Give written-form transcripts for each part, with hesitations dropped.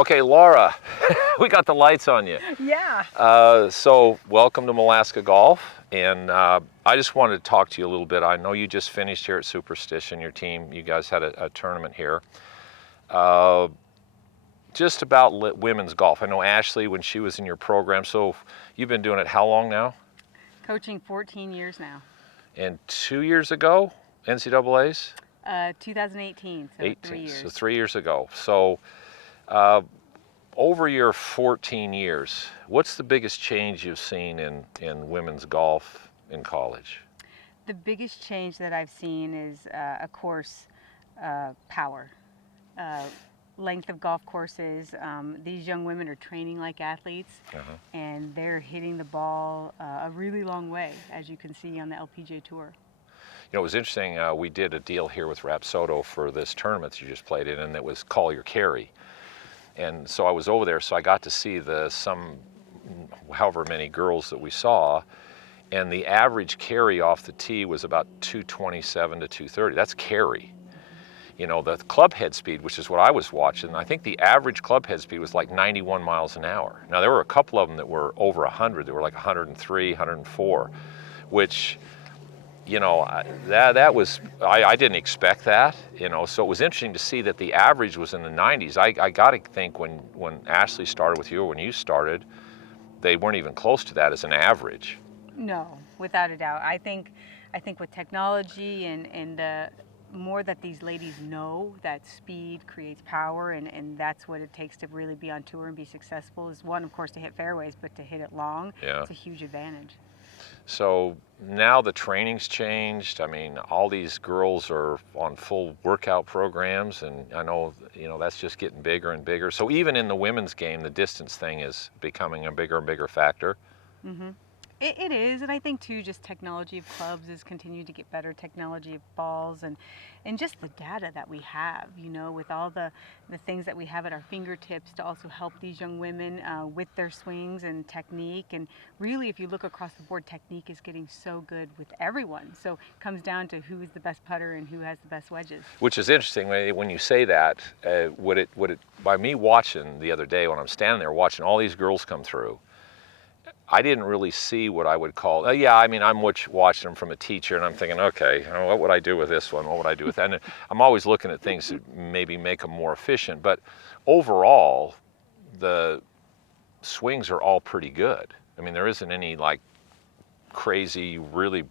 Okay, Laura, we got the lights on you. Yeah. So welcome to Alaska Golf, and I just wanted to talk to you a little bit. I know you just finished here at Superstition, your team. You guys had a tournament here. Just about women's golf. I know Ashley, when she was in your program, so you've been doing it how long now? Coaching 14 years now. And 2 years ago, NCAA's? 2018, so 3 years. So 3 years ago. So over your 14 years, what's the biggest change you've seen in women's golf in college? The biggest change that I've seen is, of course, power. Length of golf courses. These young women are training like athletes, and they're hitting the ball a really long way, as you can see on the LPGA Tour. You know, it was interesting, we did a deal here with Rapsodo for this tournament that you just played in, and it was Call Your Carry. And so I was over there, so I got to see however many girls that we saw, and the average carry off the tee was about 227 to 230. That's carry. You know, the clubhead speed, which is what I was watching, I think the average clubhead speed was like 91 miles an hour. Now, there were a couple of them that were over 100. They were like 103, 104, which, you know, that was, I didn't expect that, you know, so it was interesting to see that the average was in the 90s. I got to think when Ashley started with you, or when you started, they weren't even close to that as an average. No, without a doubt. I think with technology and the more that these ladies know that speed creates power, and that's what it takes to really be on tour and be successful, is one, of course, to hit fairways, but to hit it long, yeah. It's a huge advantage. So now the training's changed. I mean, all these girls are on full workout programs, and I know, you know, that's just getting bigger and bigger. So even in the women's game, the distance thing is becoming a bigger and bigger factor. Mm-hmm. It is, and I think too, just technology of clubs is continuing to get better, technology of balls, and just the data that we have, you know, with all the things that we have at our fingertips to also help these young women with their swings and technique. And really, if you look across the board, technique is getting so good with everyone. So it comes down to who is the best putter and who has the best wedges. Which is interesting when you say that. By me watching the other day, when I'm standing there watching all these girls come through, I didn't really see what I would call, yeah, I mean, I'm watching them from a teacher, and I'm thinking, okay, what would I do with this one? What would I do with that? And I'm always looking at things that maybe make them more efficient. But overall, the swings are all pretty good. I mean, there isn't any like crazy, really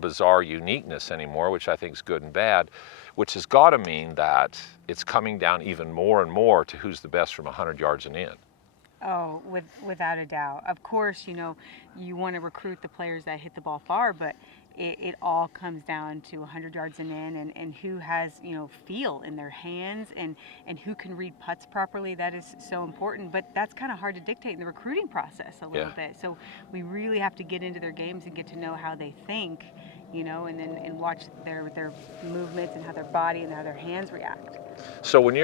bizarre uniqueness anymore, which I think is good and bad, which has got to mean that it's coming down even more and more to who's the best from 100 yards and in. Oh, without a doubt. Of course, you know, you want to recruit the players that hit the ball far, but it all comes down to 100 yards and in, and who has, you know, feel in their hands, and who can read putts properly. That is so important, but that's kind of hard to dictate in the recruiting process a little bit. So we really have to get into their games and get to know how they think, you know, and watch their movements and how their body and how their hands react. So when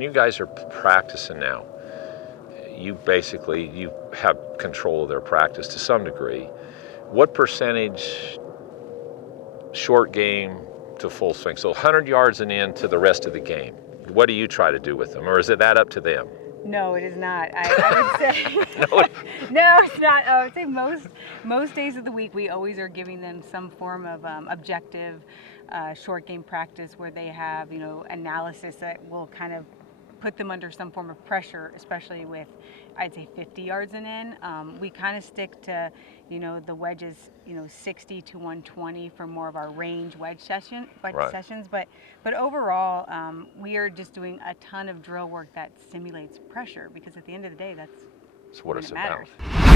you guys are practicing now, you have control of their practice to some degree. What percentage short game to full swing? So 100 yards and in to the rest of the game. What do you try to do with them, or is it that up to them? No, it is not. I would say no, it's not. I would say most days of the week we always are giving them some form of objective short game practice where they have, you know, analysis that will kind of put them under some form of pressure, especially with, I'd say, 50 yards and in. We kind of stick to, you know, the wedges, you know, 60 to 120 for more of our range wedge sessions. But overall, we are just doing a ton of drill work that simulates pressure, because at the end of the day, that's what it's matters. about.